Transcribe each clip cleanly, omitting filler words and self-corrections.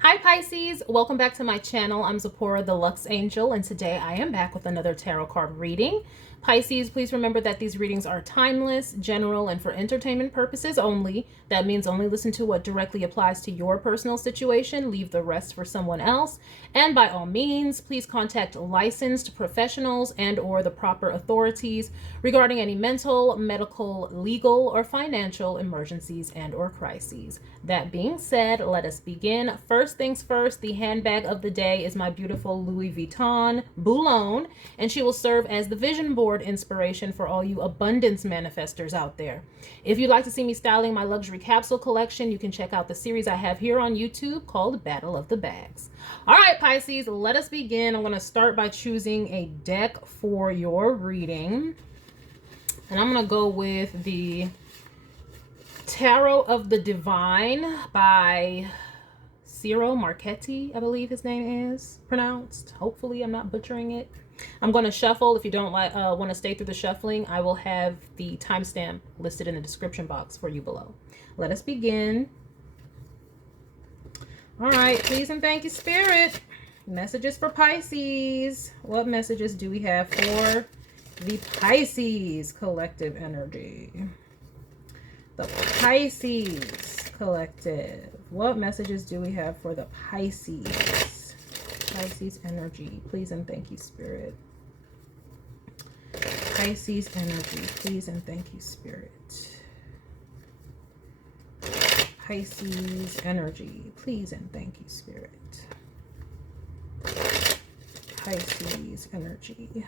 Hi Pisces, welcome back to my channel. I'm Zipporah the Lux Angel, and today I am back with another tarot card reading. Pisces, please remember that these readings are timeless, general, and for entertainment purposes only. That means only listen to what directly applies to your personal situation, leave the rest for someone else. And by all means, please contact licensed professionals and or the proper authorities regarding any mental, medical, legal, or financial emergencies and or crises. That being said, let us begin. First things first, the handbag of the day is my beautiful Louis Vuitton Boulogne, and she will serve as the vision board inspiration for all you abundance manifestors out there. If you'd like to see me styling my luxury capsule collection, you can check out the series I have here on YouTube called Battle of the Bags. All right, Pisces, let us begin. I'm going to start by choosing a deck for your reading, and I'm going to go with the Tarot of the Divine by Ciro Marchetti, I believe his name is pronounced. Hopefully I'm not butchering it. I'm going to shuffle. If you don't want to stay through the shuffling, I will have the timestamp listed in the description box for you below. Let us begin. All right, please and thank you, Spirit. Messages for Pisces. What messages do we have for the Pisces collective energy? The Pisces collective. What messages do we have for the Pisces? Pisces energy. Please and thank you, Spirit. Pisces energy. Please and thank you, Spirit. Pisces energy. Please and thank you, Spirit. Pisces energy.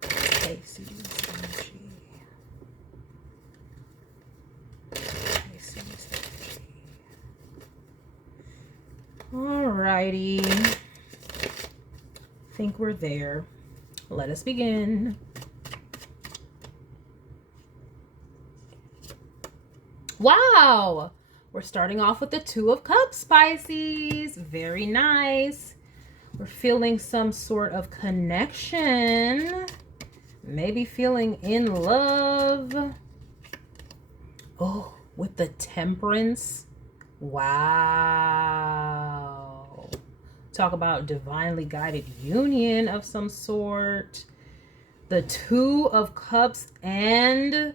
Pisces energy. Alrighty, think we're there. Let us begin. Wow, we're starting off with the Two of Cups, Pisces. Very nice. We're feeling some sort of connection. Maybe feeling in love. Oh, with the Temperance. Wow. Talk about divinely guided union of some sort. The Two of Cups and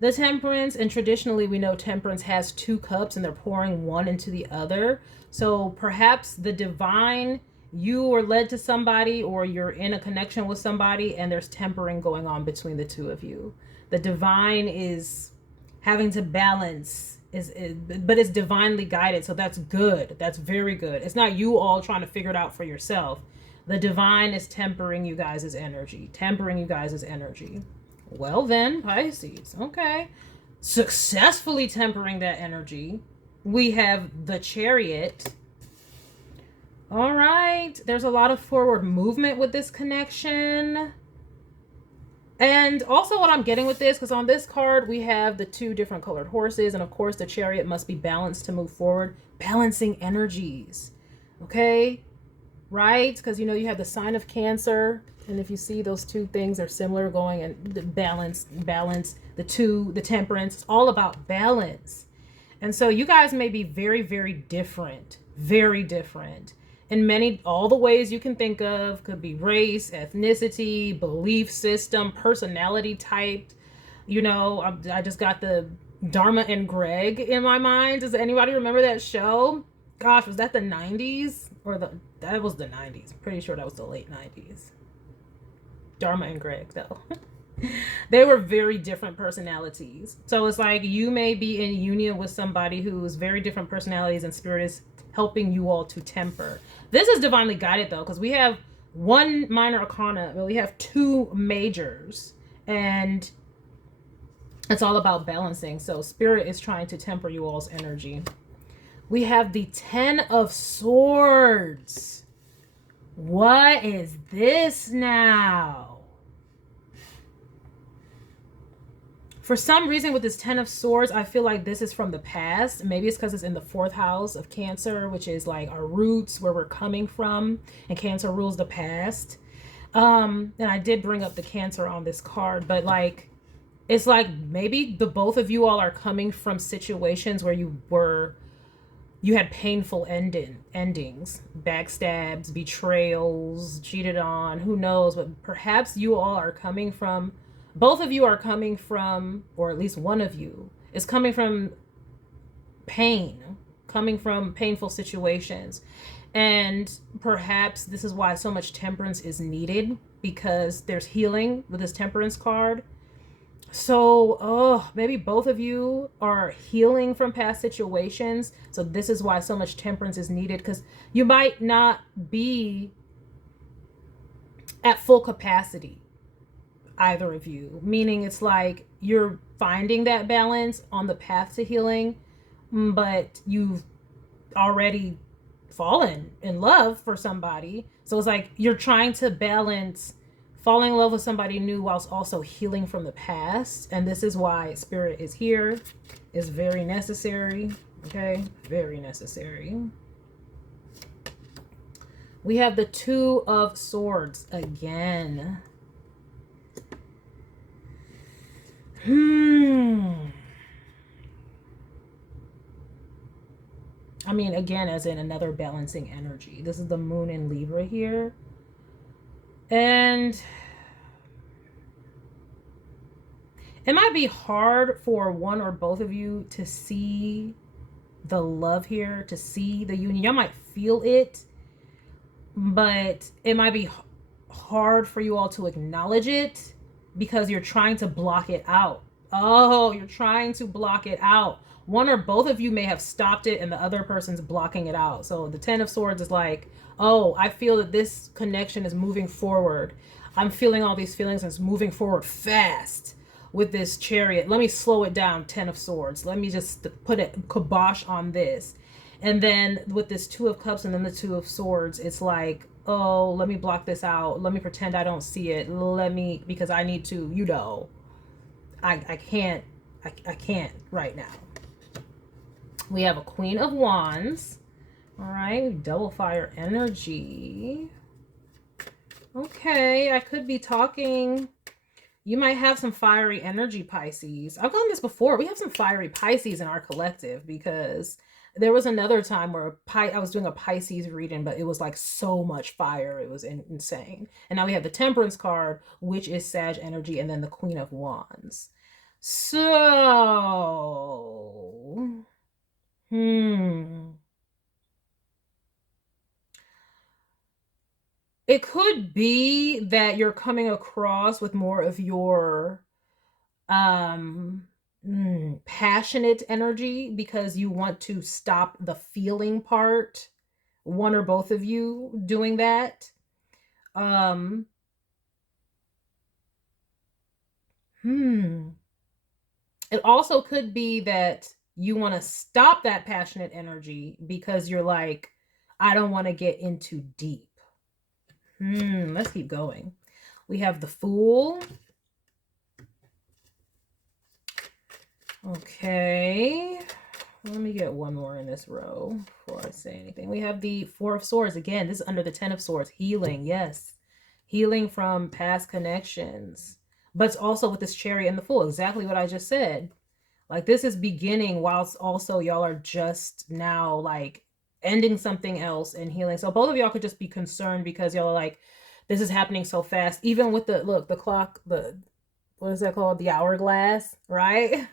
the Temperance. And traditionally we know Temperance has two cups and they're pouring one into the other. So perhaps the divine, you are led to somebody or you're in a connection with somebody and there's tempering going on between the two of you. The divine is having to balance. But it's divinely guided, so that's good. That's very good. It's not you all trying to figure it out for yourself. The divine is tempering you guys' energy. Well then, Pisces. Okay. Successfully tempering that energy. We have the Chariot. All right. There's a lot of forward movement with this connection. And also what I'm getting with this, because on this card we have the two different colored horses, and of course the Chariot must be balanced to move forward. Balancing energies, okay? Right? Because you know you have the sign of Cancer, and if you see those two things are similar going, and the balance, the Temperance, it's all about balance. And so you guys may be very, very different. In all the ways you can think of. Could be race, ethnicity, belief system, personality type. You know, I just got the Dharma and Greg in my mind. Does anybody remember that show? Gosh, was that the 90s? That was the 90s. Pretty sure that was the late 90s. Dharma and Greg, though. They were very different personalities. So it's like you may be in union with somebody who's very different personalities, and Spirit is helping you all to temper. This is divinely guided though, because we have one minor arcana, but we have two majors, and it's all about balancing. So Spirit is trying to temper you all's energy. We have the Ten of Swords. What is this now? For some reason with this Ten of Swords, I feel like this is from the past. Maybe it's because it's in the 4th house of Cancer, which is like our roots, where we're coming from. And Cancer rules the past. And I did bring up the Cancer on this card, but like, it's like maybe the both of you all are coming from situations where you were you had painful endings, backstabs, betrayals, cheated on, who knows, but perhaps you all are coming from, both of you are coming from, or at least one of you is coming from pain, coming from painful situations. And perhaps this is why so much temperance is needed, because there's healing with this temperance card. So, oh, maybe both of you are healing from past situations. So this is why so much temperance is needed, because you might not be at full capacity, either of you. Meaning it's like you're finding that balance on the path to healing, but you've already fallen in love for somebody. So it's like you're trying to balance falling in love with somebody new whilst also healing from the past. And this is why spirit is here. It's very necessary. Okay, very necessary. We have the Two of Swords again. I mean, again, as in another balancing energy. This is the moon in Libra here. And it might be hard for one or both of you to see the love here, to see the union. Y'all might feel it, but it might be hard for you all to acknowledge it because you're trying to block it out. Oh, you're trying to block it out. One or both of you may have stopped it and the other person's blocking it out. So the Ten of Swords is like, oh, I feel that this connection is moving forward. I'm feeling all these feelings and it's moving forward fast with this Chariot. Let me slow it down, Ten of Swords. Let me just put a kibosh on this. And then with this Two of Cups and then the Two of Swords, it's like, oh, let me block this out. Let me pretend I don't see it. Let me, because I need to, you know, I can't right now. We have a Queen of Wands. All right, double fire energy. Okay, I could be talking. You might have some fiery energy, Pisces. I've done this before. We have some fiery Pisces in our collective because there was another time where I was doing a Pisces reading, but it was like so much fire. It was insane. And now we have the Temperance card, which is Sag energy, and then the Queen of Wands. So, it could be that you're coming across with more of your passionate energy because you want to stop the feeling part. One or both of you doing that. It also could be that you want to stop that passionate energy because you're like, I don't want to get in too deep. Let's keep going. We have the Fool. Okay. Let me get one more in this row before I say anything. We have the Four of Swords. Again, this is under the Ten of Swords. Healing, yes. Healing from past connections. But it's also with this Chariot and the Fool. Exactly what I just said. Like, this is beginning whilst also y'all are just now, like, ending something else and healing. So both of y'all could just be concerned because y'all are like, this is happening so fast. Even with the, look, the clock, what is that called? The hourglass, right?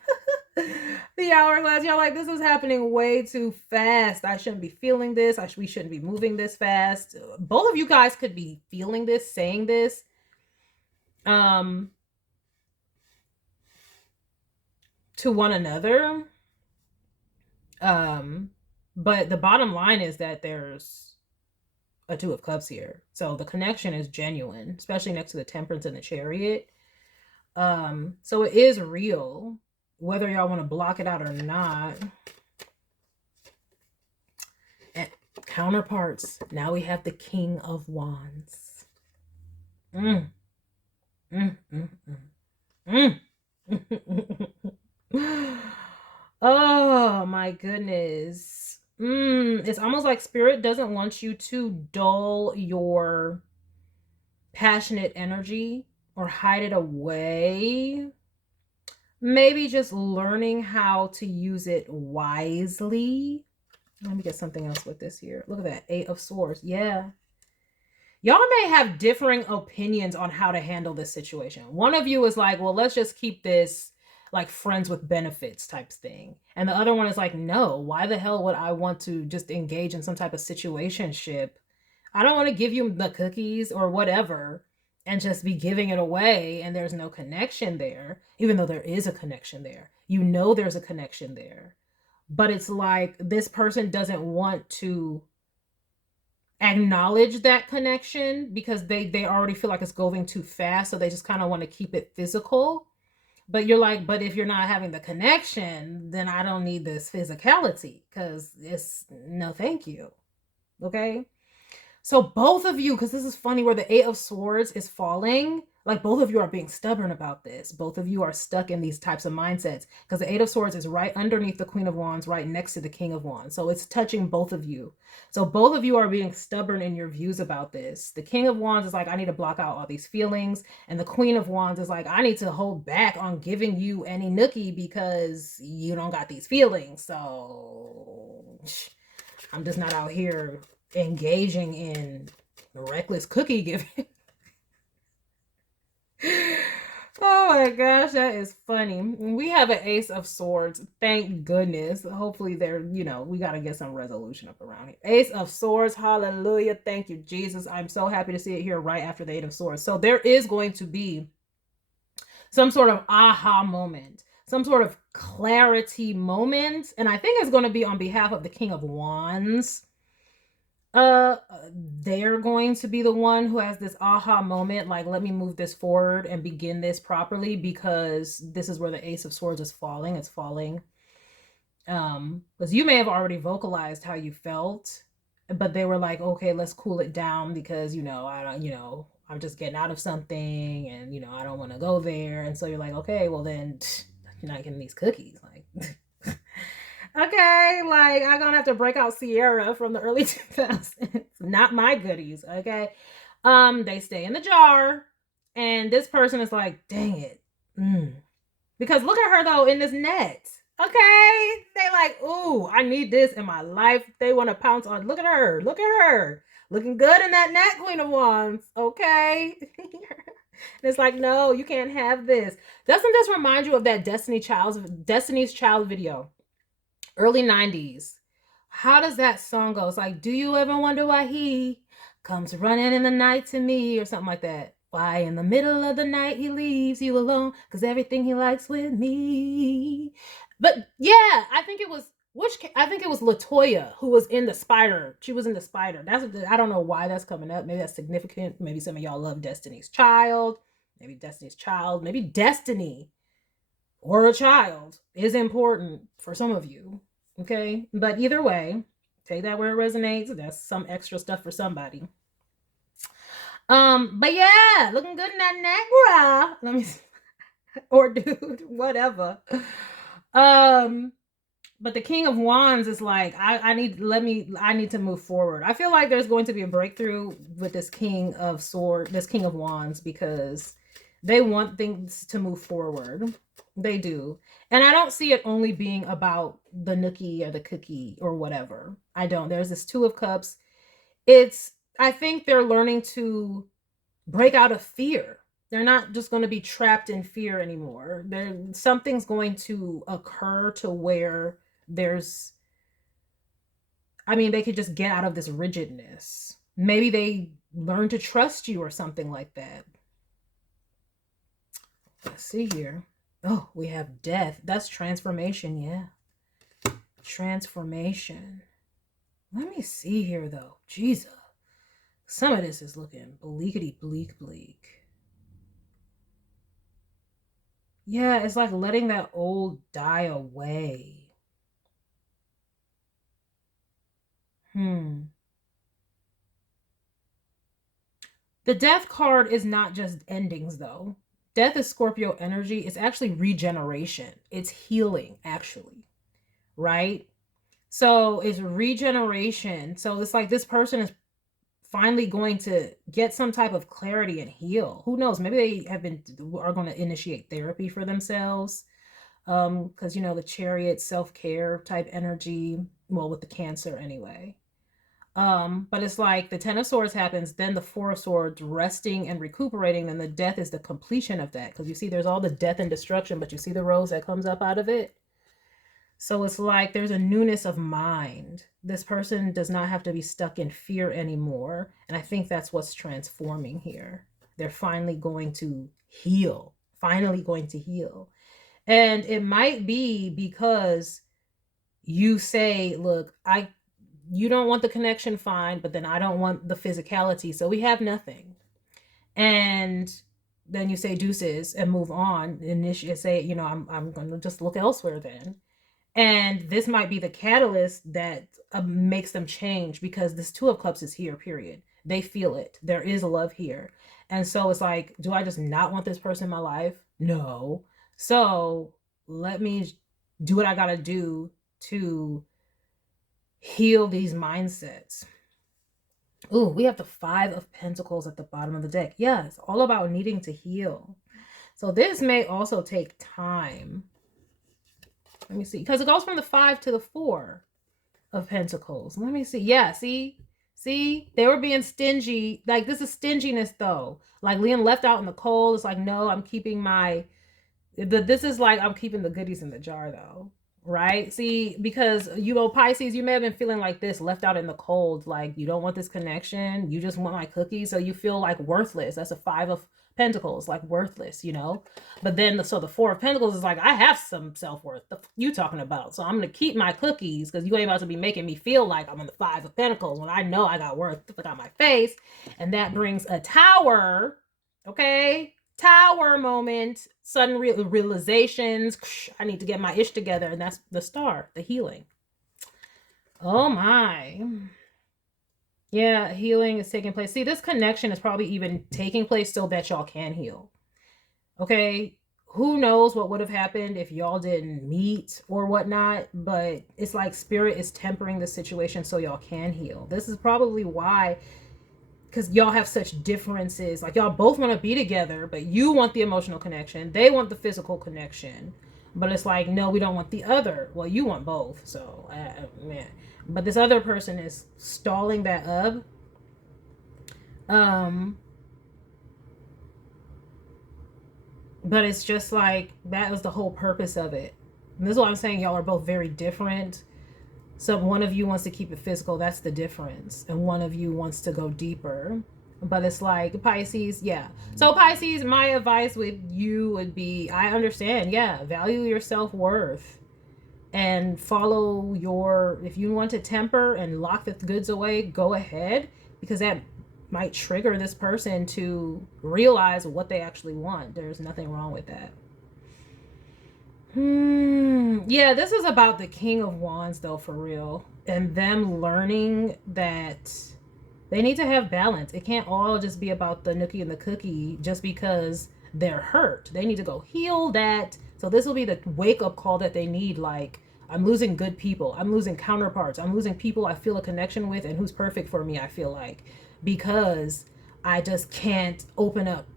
The hourglass. Y'all like, this is happening way too fast. I shouldn't be feeling this. We shouldn't be moving this fast. Both of you guys could be feeling this, saying this. To one another. But the bottom line is that there's a Two of Cups here. So the connection is genuine, especially next to the Temperance and the Chariot. So it is real, whether y'all want to block it out or not. And counterparts, now we have the King of Wands. Oh my goodness. It's almost like Spirit doesn't want you to dull your passionate energy or hide it away. Maybe just learning how to use it wisely. Let me get something else with this here. Look at that. 8 of Swords. Yeah. Y'all may have differing opinions on how to handle this situation. One of you is like, well, let's just keep this like friends with benefits type thing. And the other one is like, no, why the hell would I want to just engage in some type of situationship? I don't want to give you the cookies or whatever and just be giving it away and there's no connection there, even though there is a connection there. You know there's a connection there. But it's like this person doesn't want to acknowledge that connection because they already feel like it's going too fast, so they just kind of want to keep it physical. But you're like, but if you're not having the connection, then I don't need this physicality because it's no thank you. Okay, so both of you, because this is funny where the 8 of Swords is falling, like both of you are being stubborn about this. Both of you are stuck in these types of mindsets because the 8 of Swords is right underneath the Queen of Wands, right next to the King of Wands. So it's touching both of you. So both of you are being stubborn in your views about this. The King of Wands is like, I need to block out all these feelings. And the Queen of Wands is like, I need to hold back on giving you any nookie because you don't got these feelings. So I'm just not out here engaging in reckless cookie giving. Oh my gosh, that is funny. We have an Ace of Swords. Thank goodness. Hopefully they're, we got to get some resolution up around here. Ace of Swords. Hallelujah. Thank you, Jesus. I'm so happy to see it here right after the 8 of Swords. So there is going to be some sort of aha moment, some sort of clarity moment. And I think it's going to be on behalf of the King of Wands. They're going to be the one who has this aha moment, like, let me move this forward and begin this properly, because this is where the Ace of Swords is falling. It's falling. Because you may have already vocalized how you felt, but they were like, okay, let's cool it down because, I don't, I'm just getting out of something and, I don't want to go there. And so you're like, okay, well then you're not getting these cookies. Like, okay, like I'm gonna have to break out Sierra from the early 2000s. Not my goodies, okay? They stay in the jar, and this person is like, dang it. Because look at her though in this net. Okay, they like, ooh, I need this in my life. They want to pounce on. Look at her. Look at her. Looking good in that net, Queen of Wands. Okay. It's like, no, you can't have this. Doesn't this remind you of that Destiny's Child video? Early 90s. How does that song go? It's like, do you ever wonder why he comes running in the night to me, or something like that? Why in the middle of the night he leaves you alone, because everything he likes with me. But yeah, I think it was Latoya who was in the spider. She was in the spider. I don't know why that's coming up. Maybe that's significant. Maybe some of y'all love Destiny's Child. Maybe Destiny's Child. Maybe Destiny or a child is important for some of you. Okay, but either way, take that where it resonates. That's some extra stuff for somebody. But yeah, looking good in that Negra. Let me or dude, whatever. But the King of Wands is like, I need to move forward. I feel like there's going to be a breakthrough with this King of Wands, because they want things to move forward. They do. And I don't see it only being about the nookie or the cookie or whatever. I don't. There's this 2 of Cups. I think they're learning to break out of fear. They're not just going to be trapped in fear anymore. Something's going to occur to where they could just get out of this rigidness. Maybe they learn to trust you or something like that. Let's see here. Oh, we have Death. That's transformation, yeah. Transformation. Let me see here, though. Jesus. Some of this is looking bleakity bleak. Yeah, it's like letting that old die away. The Death card is not just endings, though. Death is Scorpio energy. It's actually regeneration. It's healing, actually. Right? So it's regeneration. So it's like this person is finally going to get some type of clarity and heal. Who knows? Maybe they are going to initiate therapy for themselves. Because, the Chariot self-care type energy. well, with the Cancer anyway. But it's like the Ten of Swords happens, then the Four of Swords resting and recuperating, then the Death is the completion of that. Because you see there's all the death and destruction, but you see the rose that comes up out of it. So it's like there's a newness of mind. This person does not have to be stuck in fear anymore. And I think that's what's transforming here. They're finally going to heal. Finally going to heal. And it might be because you say, look, you don't want the connection, fine, but then I don't want the physicality. So we have nothing. And then you say deuces and move on. And say, you know, I'm going to just look elsewhere then. And this might be the catalyst that makes them change, because this Two of Cups is here, period. They feel it. There is love here. And so it's like, do I just not want this person in my life? No. So let me do what I got to do to heal these mindsets. Ooh, we have the Five of Pentacles at the bottom of the deck. Yeah, it's all about needing to heal. So this may also take time. Let me see, because it goes from the 5 to the 4 of Pentacles. Let me see. Yeah, see, they were being stingy. Like, this is stinginess though. Like, Liam left out in the cold. It's like, no, I'm keeping this is like, I'm keeping the goodies in the jar though. Right? See, because, you know, Pisces, you may have been feeling like this, left out in the cold. Like, you don't want this connection. You just want my cookies. So you feel like worthless. That's a 5 of Pentacles, like worthless, you know. But then so the 4 of Pentacles is like, I have some self-worth. The you talking about? So I'm gonna keep my cookies, because you ain't about to be making me feel like I'm in the 5 of Pentacles when I know I got worth on my face. And that brings a Tower. Okay, Tower moment, sudden realizations. I need to get my ish together, and that's the Star, the healing. Oh my. Yeah, healing is taking place. See, this connection is probably even taking place so that y'all can heal. Okay, who knows what would have happened if y'all didn't meet or whatnot, but it's like Spirit is tempering the situation so y'all can heal. This is probably why, because y'all have such differences. Like, y'all both want to be together, but you want the emotional connection. They want the physical connection. But it's like, no, we don't want the other. Well, you want both. So, man. But this other person is stalling that up. But it's just like, that was the whole purpose of it. And this is what I'm saying. Y'all are both very different. So one of you wants to keep it physical. That's the difference. And one of you wants to go deeper. But it's like, Pisces, yeah. So Pisces, my advice with you would be, I understand, yeah, value your self-worth. And follow your, if you want to temper and lock the goods away, go ahead. Because that might trigger this person to realize what they actually want. There's nothing wrong with that. Yeah, this is about the King of Wands though, for real. And them learning that they need to have balance. It can't all just be about the nookie and the cookie just because they're hurt. They need to go heal that. So this will be the wake-up call that they need. Like, I'm losing good people. I'm losing counterparts. I'm losing people I feel a connection with and who's perfect for me, I feel like. Because I just can't open up.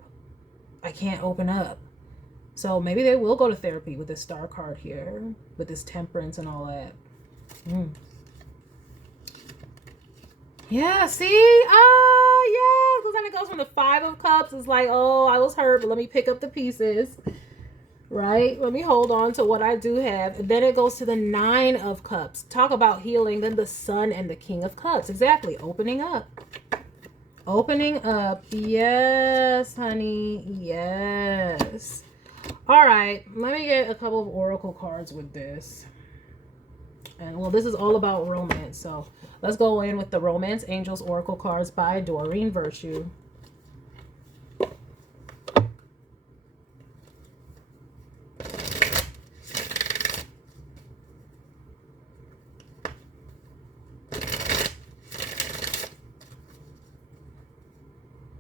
I can't open up. So maybe they will go to therapy with this Star card here. With this temperance and all that. Yeah, see? Yeah. Because then it goes from the 5 of Cups. It's like, oh, I was hurt, but let me pick up the pieces. Right? Let me hold on to what I do have. And then it goes to the 9 of Cups. Talk about healing. Then the Sun and the King of Cups. Exactly. Opening up. Opening up. Yes, honey. Yes. All right. Let me get a couple of oracle cards with this. And well, this is all about romance. So let's go in with the Romance Angels Oracle cards by Doreen Virtue.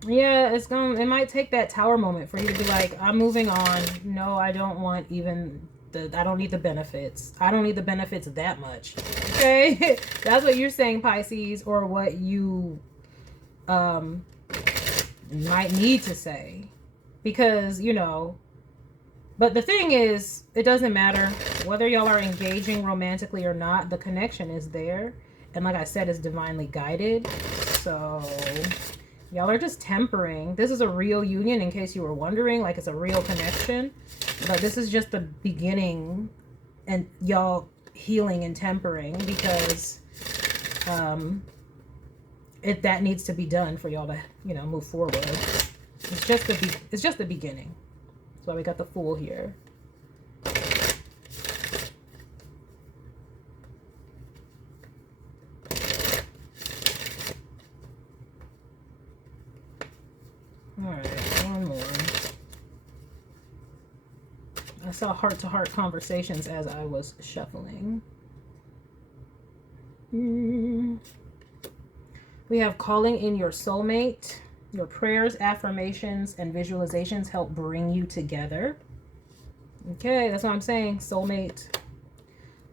Yeah, it might take that Tower moment for you to be like, I'm moving on. No, I don't want even I don't need the benefits. I don't need the benefits that much. Okay? That's what you're saying, Pisces, or what you might need to say. Because, you know, But the thing is, it doesn't matter whether y'all are engaging romantically or not. The connection is there. And like I said, it's divinely guided. So y'all are just tempering. This is a real union, in case you were wondering. Like, it's a real connection. But this is just the beginning, and y'all healing and tempering, because that needs to be done for y'all to, you know, move forward. It's just the beginning. That's why we got the Fool here. All right, one more. I saw heart-to-heart conversations as I was shuffling. We have calling in your soulmate. Your prayers, affirmations, and visualizations help bring you together. Okay, that's what I'm saying. Soulmate.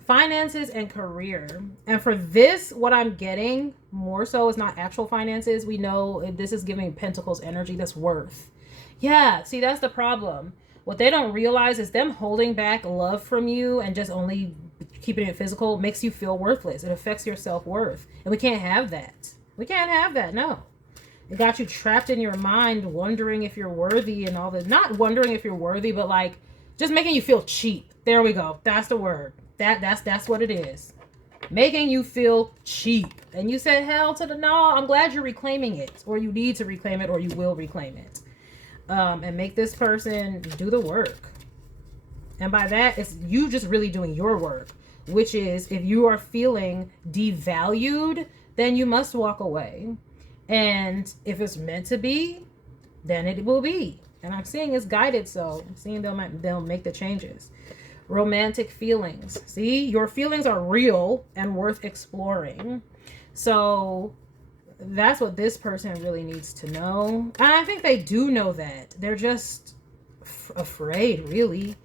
Finances and career. And for this, what I'm getting more so is not actual finances. We know this is giving Pentacles energy. That's worth. Yeah, see, that's the problem. What they don't realize is them holding back love from you and just only keeping it physical makes you feel worthless. It affects your self-worth. And we can't have that. We can't have that, no. It got you trapped in your mind, wondering if you're worthy and all that. Not wondering if you're worthy, but like just making you feel cheap. There we go. That's the word. That's what it is. Making you feel cheap. And you said, hell to the no. I'm glad you're reclaiming it, or you need to reclaim it, or you will reclaim it. And make this person do the work. And by that, it's you just really doing your work, which is if you are feeling devalued, then you must walk away. And if it's meant to be, then it will be. And I'm seeing it's guided, so I'm seeing they'll make the changes. Romantic feelings. See, your feelings are real and worth exploring. So that's what this person really needs to know. And I think they do know that. They're just afraid, really.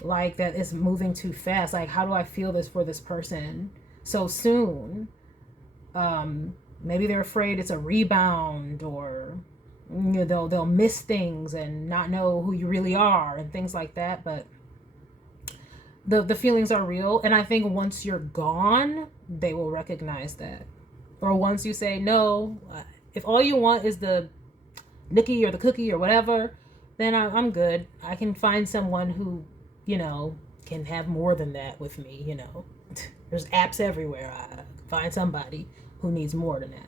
Like that it's moving too fast. Like, how do I feel this for this person so soon? Maybe they're afraid it's a rebound, or you know, they'll miss things and not know who you really are and things like that. But the feelings are real, and I think once you're gone, they will recognize that. Or once you say no, if all you want is the nookie or the cookie or whatever, then I'm good. I can find someone who, you know, can have more than that with me. You know, there's apps everywhere. I find somebody who needs more than that.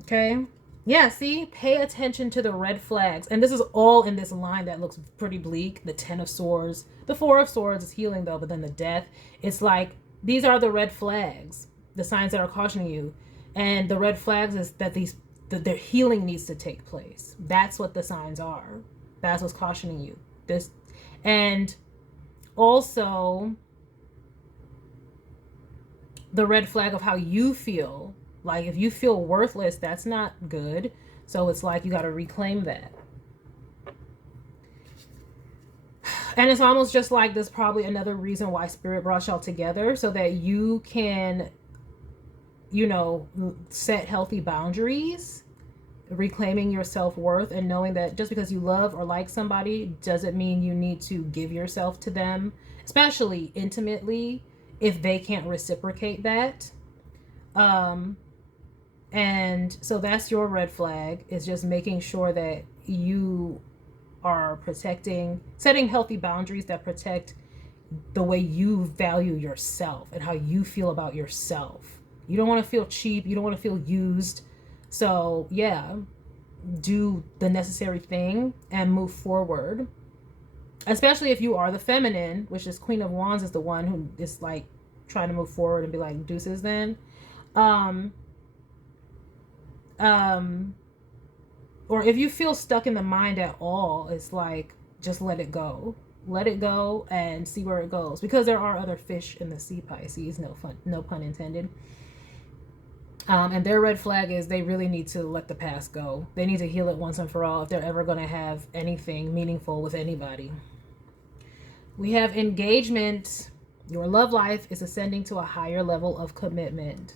Okay. Yeah, see, pay attention to the red flags. And this is all in this line that looks pretty bleak. The 10 of Swords. The 4 of Swords is healing though, but then the Death. It's like, these are the red flags. The signs that are cautioning you. And the red flags is that their healing needs to take place. That's what the signs are. That's what's cautioning you. This, and also the red flag of how you feel. Like, if you feel worthless, that's not good. So it's like you got to reclaim that. And it's almost just like this, probably another reason why Spirit brought y'all together, so that you can, you know, set healthy boundaries, reclaiming your self-worth, and knowing that just because you love or like somebody doesn't mean you need to give yourself to them, especially intimately, if they can't reciprocate that. And so that's your red flag, is just making sure that you are setting healthy boundaries that protect the way you value yourself and how you feel about yourself. You don't want to feel cheap. You don't want to feel used. So yeah, do the necessary thing and move forward. Especially if you are the feminine, which is Queen of Wands is the one who is like trying to move forward and be like, deuces then. Or if you feel stuck in the mind at all, it's like, just let it go. Let it go and see where it goes. Because there are other fish in the sea, Pisces. No pun intended. And their red flag is they really need to let the past go. They need to heal it once and for all if they're ever going to have anything meaningful with anybody. We have engagement. Your love life is ascending to a higher level of commitment.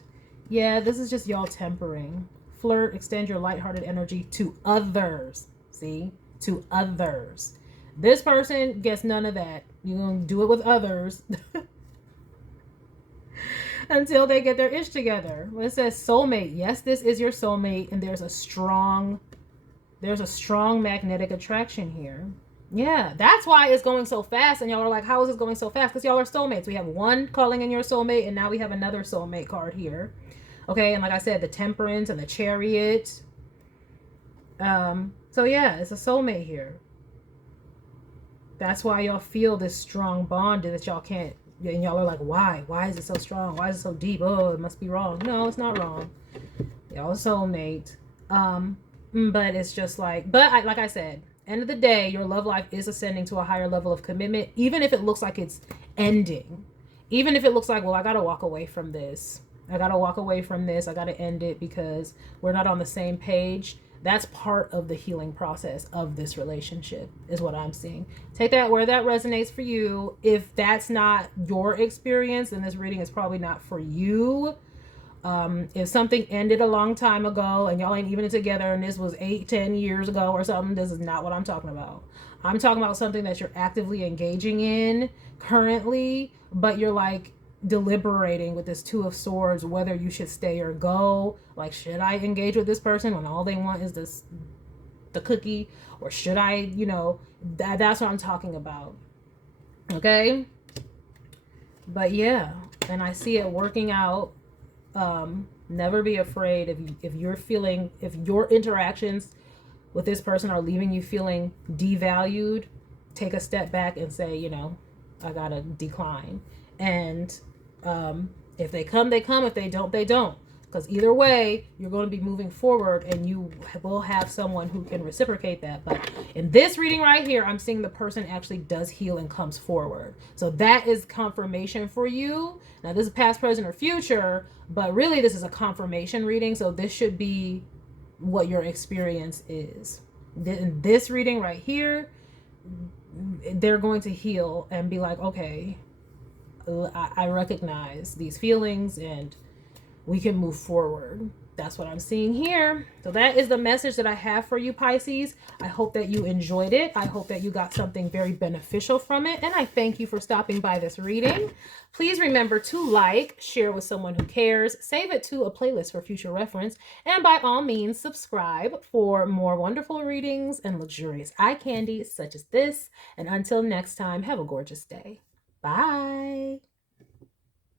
Yeah, this is just y'all tempering. Flirt, extend your lighthearted energy to others. See? To others. This person gets none of that. You're going to do it with others until they get their ish together. It says soulmate. Yes, this is your soulmate, and there's a strong magnetic attraction here. Yeah, that's why it's going so fast. And y'all are like, how is this going so fast? Because y'all are soulmates. We have one calling in your soulmate, and now we have another soulmate card here. Okay, and like I said, the Temperance and the Chariot. So yeah, it's a soulmate here. That's why y'all feel this strong bond that y'all can't, and y'all are like, why? Why is it so strong? Why is it so deep? Oh, it must be wrong. No, it's not wrong. Y'all soulmate. But it's just like, like I said, end of the day, your love life is ascending to a higher level of commitment, even if it looks like it's ending. Even if it looks like, well, I got to walk away from this. I got to walk away from this. I got to end it because we're not on the same page. That's part of the healing process of this relationship, is what I'm seeing. Take that where that resonates for you. If that's not your experience, then this reading is probably not for you. If something ended a long time ago and y'all ain't even together and this was 8-10 years ago or something, this is not what I'm talking about. I'm talking about something that you're actively engaging in currently, but you're like deliberating with this Two of Swords whether you should stay or go. Like, should I engage with this person when all they want is the cookie, or should I, you know, that's what I'm talking about. Okay, but yeah, and I see it working out. Never be afraid if you're feeling, if your interactions with this person are leaving you feeling devalued, take a step back and say, you know, I gotta decline. And if they come, they come. If they don't, they don't. Because either way, you're going to be moving forward and you will have someone who can reciprocate that. But in this reading right here, I'm seeing the person actually does heal and comes forward. So that is confirmation for you. Now, this is past, present, or future, but really this is a confirmation reading. So this should be what your experience is. In this reading right here, they're going to heal and be like, okay, I recognize these feelings and we can move forward. That's what I'm seeing here. So that is the message that I have for you, Pisces. I hope that you enjoyed it. I hope that you got something very beneficial from it. And I thank you for stopping by this reading. Please remember to like, share with someone who cares, save it to a playlist for future reference, and by all means, subscribe for more wonderful readings and luxurious eye candy such as this. And until next time, have a gorgeous day. Bye.